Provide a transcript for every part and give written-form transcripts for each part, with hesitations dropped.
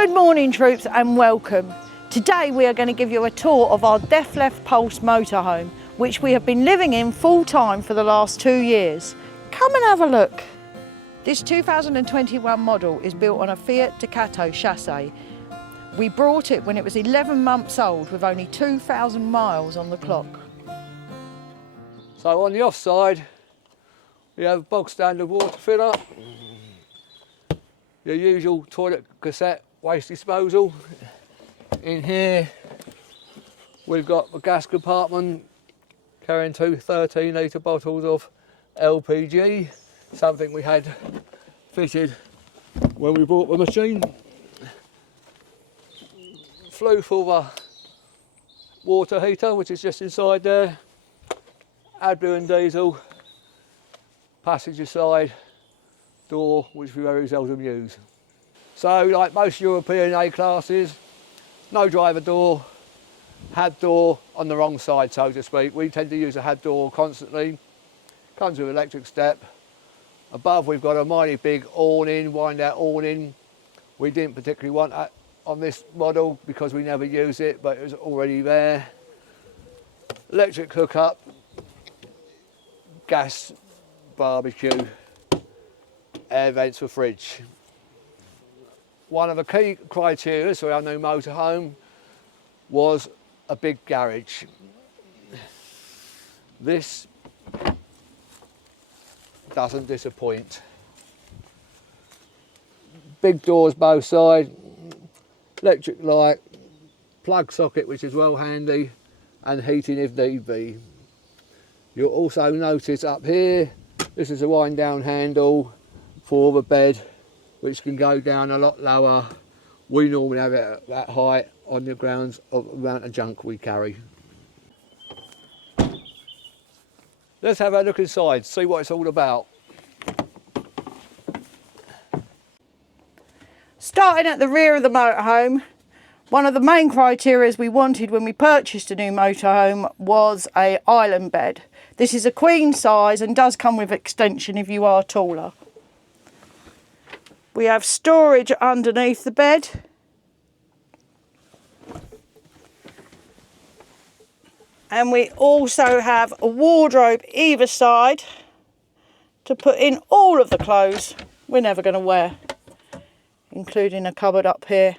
Good morning troops and welcome. Today we are going to give you a tour of our Dethleffs Pulse motorhome, which we have been living in full time for the last 2 years. Come and have a look. This 2021 model is built on a Fiat Ducato chassis. We brought it when it was 11 months old with only 2,000 miles on the clock. So on the off side, we have bog standard water filler, your usual toilet cassette waste disposal. In here, we've got the gas compartment carrying two 13-litre bottles of LPG, something we had fitted when we bought the machine. Flue for the water heater, which is just inside there. AdBlue and diesel, passenger side door, which we very seldom use. So, like most European A-classes, no driver door, HAD door on the wrong side, so to speak. We tend to use a HAD door constantly. Comes with electric step. Above we've got a mighty big awning, wind out awning. We didn't particularly want that on this model because we never use it, but it was already there. Electric hookup, gas barbecue, air vents for fridge. One of the key criteria for our new motorhome was a big garage. This doesn't disappoint. Big doors both sides, electric light, plug socket which is well handy, and heating if need be. You'll also notice up here, this is a wind down handle for the bed, which can go down a lot lower. We normally have it at that height on the grounds of the amount of junk we carry. Let's have a look inside, see what it's all about. Starting at the rear of the motorhome, one of the main criteria we wanted when we purchased a new motorhome was an island bed. This is a queen size and does come with extension if you are taller. We have storage underneath the bed. And we also have a wardrobe either side to put in all of the clothes we're never going to wear, including a cupboard up here.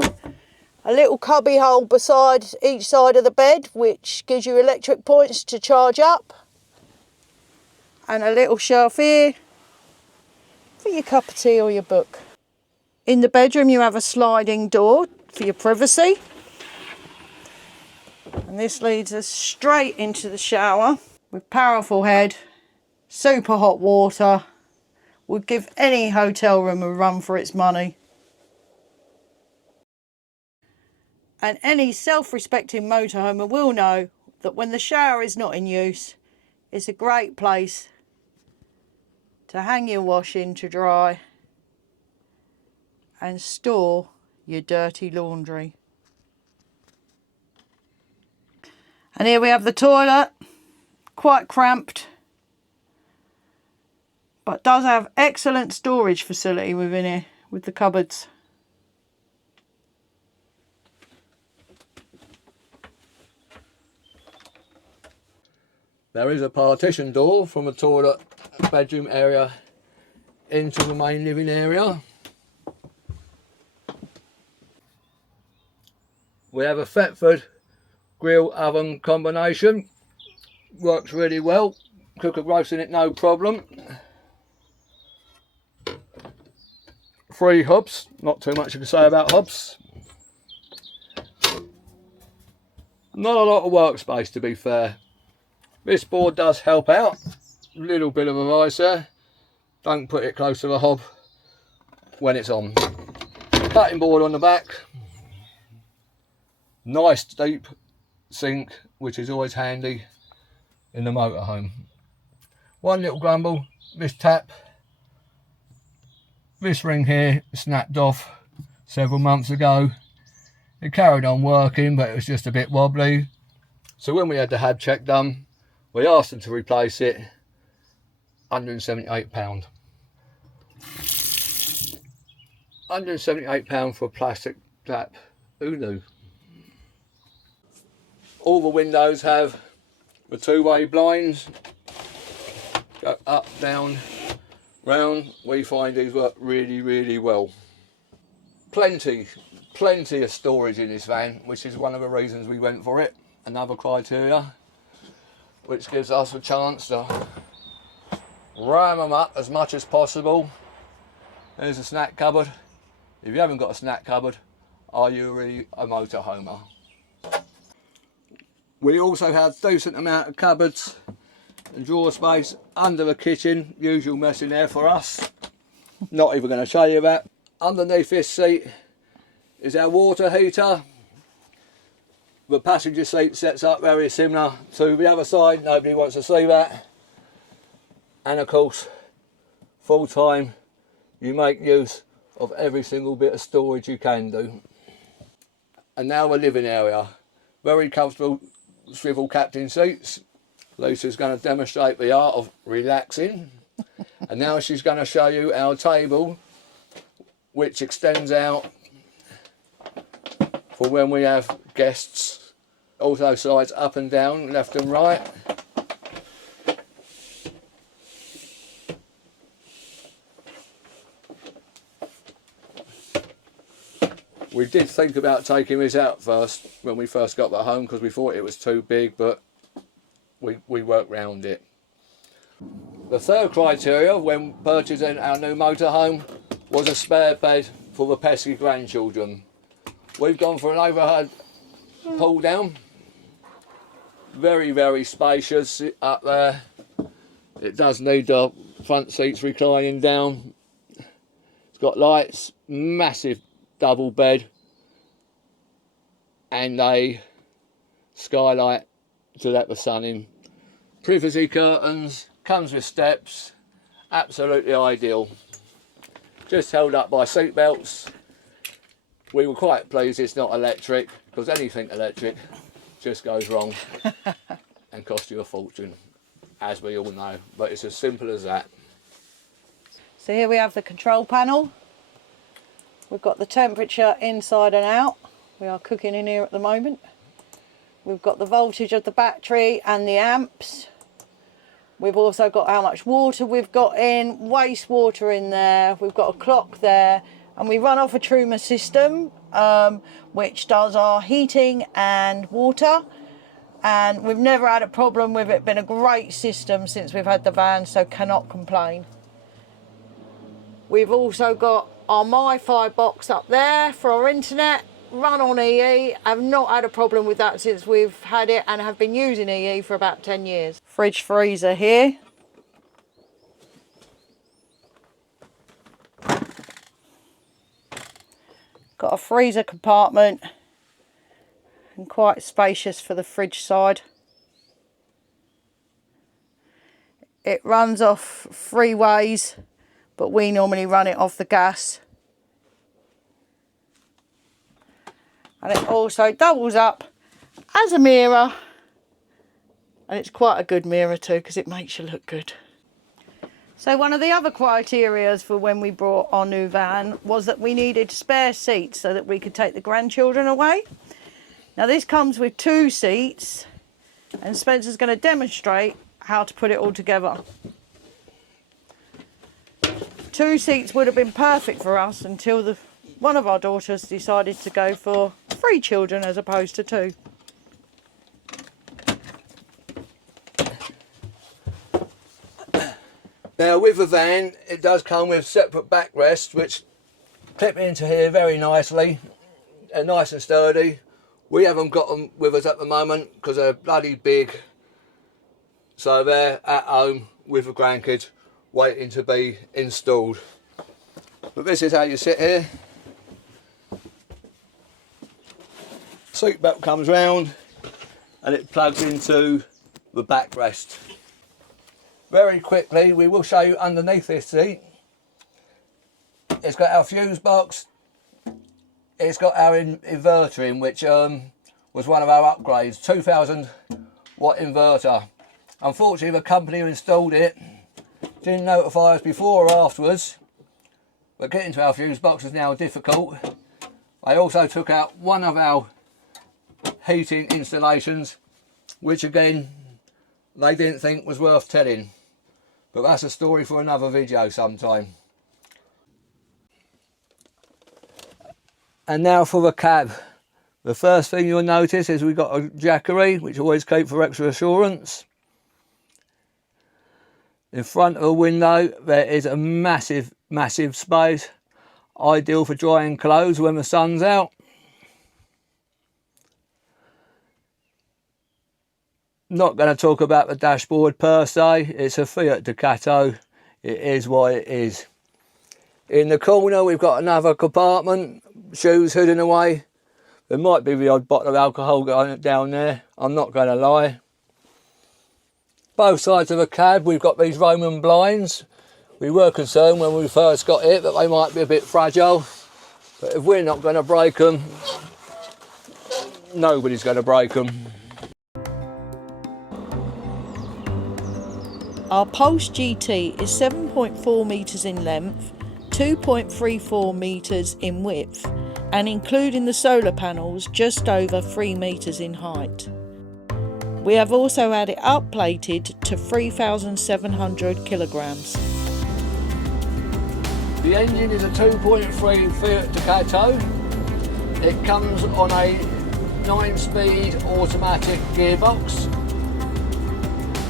A little cubby hole beside each side of the bed, which gives you electric points to charge up. And a little shelf here for your cup of tea or your book. In the bedroom you have a sliding door for your privacy. And this leads us straight into the shower with powerful head, super hot water. Would give any hotel room a run for its money. And any self-respecting motorhomer will know that when the shower is not in use, it's a great place to hang your washing to dry and store your dirty laundry. And here we have the toilet, quite cramped, but does have excellent storage facility within here with the cupboards. There is a partition door from the toilet bedroom area into the main living area. We have a Thetford grill oven combination. Works really well. Cook a roast in it, no problem. 3 hobs, not too much you can say about hobs. Not a lot of workspace to be fair. This board does help out. A little bit of advice there. Don't put it close to the hob when it's on. Cutting board on the back. Nice deep sink, which is always handy in the motorhome. One little grumble, this tap. This ring here snapped off several months ago. It carried on working, but it was just a bit wobbly. So when we had the HAD check done, we asked them to replace it, £178. £178 for a plastic flap. Who knew? All the windows have the two-way blinds. Go up, down, round. We find these work really, really well. Plenty of storage in this van, which is one of the reasons we went for it. Another criteria, which gives us a chance to ram them up as much as possible. There's a snack cupboard. If you haven't got a snack cupboard, are you really a motorhomer? We also have a decent amount of cupboards and drawer space under the kitchen. Usual mess in there for us. Not even going to show you that. Underneath this seat is our water heater. The passenger seat sets up very similar to the other side. Nobody wants to see that. And of course, full time, you make use of every single bit of storage you can do. And now the living area. Very comfortable swivel captain seats. Lisa's going to demonstrate the art of relaxing. And now she's going to show you our table, which extends out for when we have guests. Also slides up and down, left and right. We did think about taking this out first when we first got the home because we thought it was too big, but we worked round it. The third criteria when purchasing our new motorhome was a spare bed for the pesky grandchildren. We've gone for an overhead pull down. Very, very spacious up there. It does need the front seats reclining down. It's got lights, massive double bed and a skylight to let the sun in. Privacy curtains, comes with steps, absolutely ideal. Just held up by seat belts. We were quite pleased it's not electric, because anything electric just goes wrong and costs you a fortune, as we all know, but it's as simple as that. So here we have the control panel. We've got the temperature inside and out. We are cooking in here at the moment. We've got the voltage of the battery and the amps. We've also got how much water we've got in, wastewater in there. We've got a clock there, and we run off a Truma system, which does our heating and water. And we've never had a problem with it. Been a great system since we've had the van, so cannot complain. We've also got our MiFi box up there for our internet, run on EE. I've not had a problem with that since we've had it and have been using EE for about 10 years. Fridge freezer here. Got a freezer compartment and quite spacious for the fridge side. It runs off 3 ways, but we normally run it off the gas. And it also doubles up as a mirror, and it's quite a good mirror too because it makes you look good. So one of the other criteria for when we brought our new van was that we needed spare seats so that we could take the grandchildren away. Now this comes with 2 seats, and Spencer's going to demonstrate how to put it all together. 2 seats would have been perfect for us until one of our daughters decided to go for 3 children as opposed to 2. Now with the van, it does come with separate backrests which clip into here very nicely. They're nice and sturdy. We haven't got them with us at the moment because they're bloody big. So they're at home with the grandkids waiting to be installed. But this is how you sit here. Seat belt comes round and it plugs into the backrest. Very quickly, we will show you underneath this seat. It's got our fuse box. It's got our inverter in, which was one of our upgrades, 2000 watt inverter. Unfortunately, the company who installed it didn't notify us before or afterwards but getting to our fuse box is now difficult. I also took out one of our heating installations, which again they didn't think was worth telling, but that's a story for another video sometime. And now for the cab. The first thing you'll notice is we've got a jackery, which I always keep for extra assurance. In front of the window there is a massive space, ideal for drying clothes when the sun's out. Not going to talk about the dashboard per se, it's a Fiat Ducato, it is what it is. In the corner we've got another compartment, shoes hidden away. There might be the odd bottle of alcohol going down there, I'm not going to lie. Both sides of the cab we've got these Roman blinds. We were concerned when we first got it that they might be a bit fragile, but if we're not going to break them, nobody's going to break them. Our Pulse GT is 7.4 metres in length, 2.34 metres in width, and including the solar panels, just over 3 metres in height. We have also had it upplated to 3,700 kilograms. The engine is a 2.3 Fiat Ducato. It comes on a 9-speed automatic gearbox.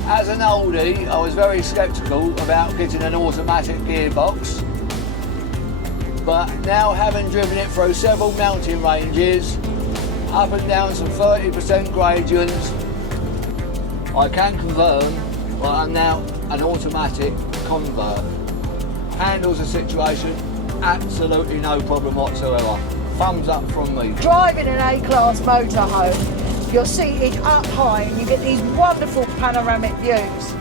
As an oldie, I was very sceptical about getting an automatic gearbox, but now having driven it through several mountain ranges, up and down some 30% gradients, I can confirm that I'm now an automatic convert. Handles the situation, absolutely no problem whatsoever. Thumbs up from me. Driving an A-Class motorhome, you're seated up high and you get these wonderful panoramic views.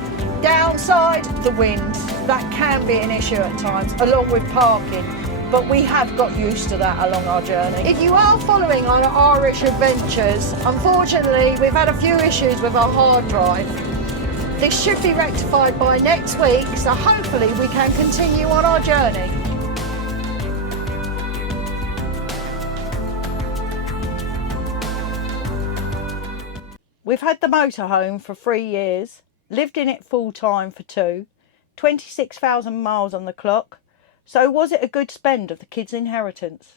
Downside, the wind. That can be an issue at times, along with parking. But we have got used to that along our journey. If you are following our Irish adventures, unfortunately we've had a few issues with our hard drive. This should be rectified by next week, so hopefully we can continue on our journey. We've had the motorhome for 3 years, lived in it full time for 2, 26,000 miles on the clock. So was it a good spend of the kids' inheritance?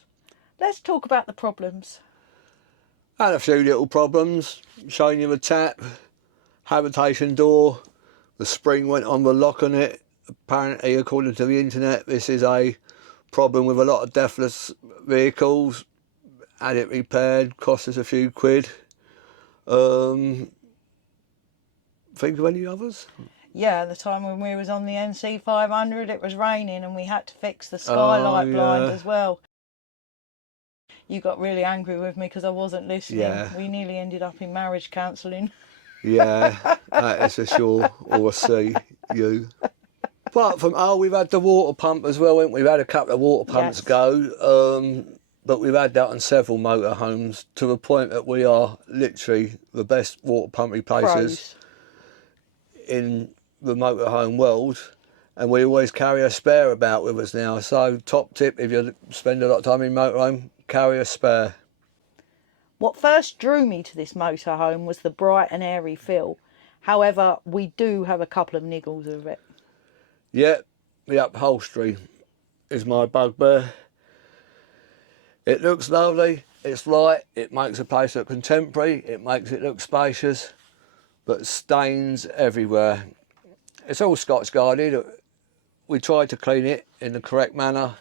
Let's talk about the problems. Had a few little problems, showing you the tap, habitation door, the spring went on the lock on it. Apparently, according to the internet, this is a problem with a lot of Dethleffs vehicles. Had it repaired, cost us a few quid. Think of any others? Yeah, the time when we was on the NC 500, it was raining and we had to fix the skylight blind as well. You got really angry with me because I wasn't listening. Yeah. We nearly ended up in marriage counselling. Yeah, that is for sure, or a C, you. Apart from, we've had the water pump as well, haven't we? We've had a couple of water pumps go, but we've had that on several motorhomes to the point that we are literally the best water pump replacers in the motorhome world, and we always carry a spare about with us now. So top tip, if you spend a lot of time in motorhome, carry a spare. What first drew me to this motorhome was the bright and airy feel. However, we do have a couple of niggles with it. Yeah, the upholstery is my bugbear. It looks lovely, it's light, it makes the place look contemporary, it makes it look spacious, but stains everywhere. It's all Scotch guarded. We tried to clean it in the correct manner.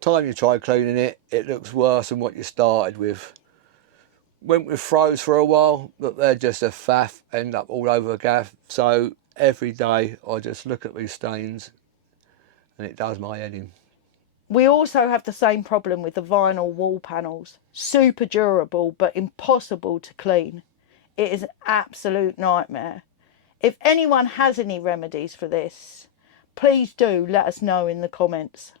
Time you try cleaning it, it looks worse than what you started with. Went with throws for a while, but they're just a faff, end up all over the gaff. So every day I just look at these stains and it does my head in. We also have the same problem with the vinyl wall panels. Super durable, but impossible to clean. It is an absolute nightmare. If anyone has any remedies for this, please do let us know in the comments.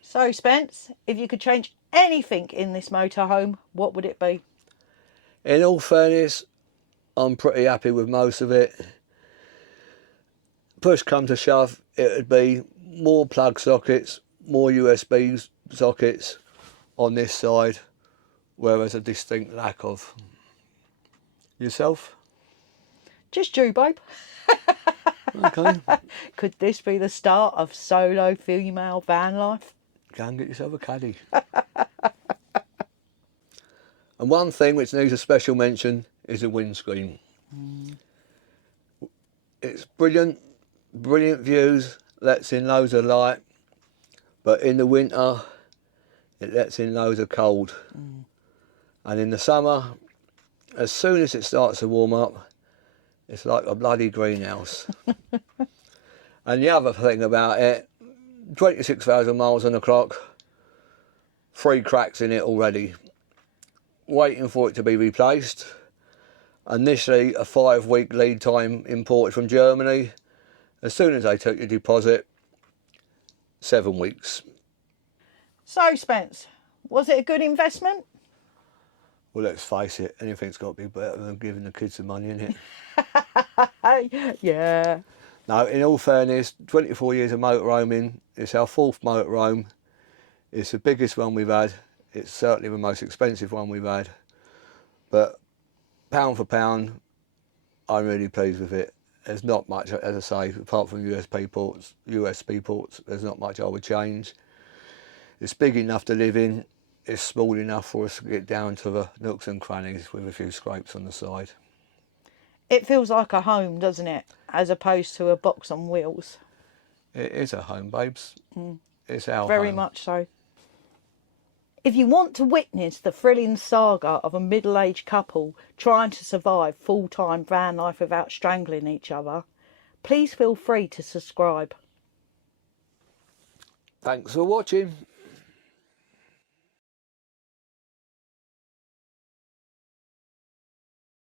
So Spence, if you could change anything in this motorhome, what would it be? In all fairness, I'm pretty happy with most of it. Push come to shove, it would be more plug sockets, more USB sockets on this side, where there's a distinct lack of. Yourself? Just you, babe. Okay. Could this be the start of solo female van life? Go and get yourself a caddy. And one thing which needs a special mention is the windscreen. It's brilliant, brilliant views, lets in loads of light, but in the winter it lets in loads of cold. And in the summer, as soon as it starts to warm up, it's like a bloody greenhouse. And the other thing about it, 26,000 miles on the clock, 3 cracks in it already, waiting for it to be replaced. Initially a 5-week lead time imported from Germany. As soon as they took your deposit, 7 weeks. So, Spence, was it a good investment? Well, let's face it, anything's got to be better than giving the kids the money, innit? Yeah. No, in all fairness, 24 years of motorhoming, it's our 4th motorhome. It's the biggest one we've had. It's certainly the most expensive one we've had. But pound for pound, I'm really pleased with it. There's not much, as I say, apart from USB ports, there's not much I would change. It's big enough to live in. It's small enough for us to get down to the nooks and crannies with a few scrapes on the side. It feels like a home, doesn't it? As opposed to a box on wheels. It is a home, babes. It's our home. Very much so. If you want to witness the thrilling saga of a middle-aged couple trying to survive full-time van life without strangling each other, please feel free to subscribe. Thanks for watching.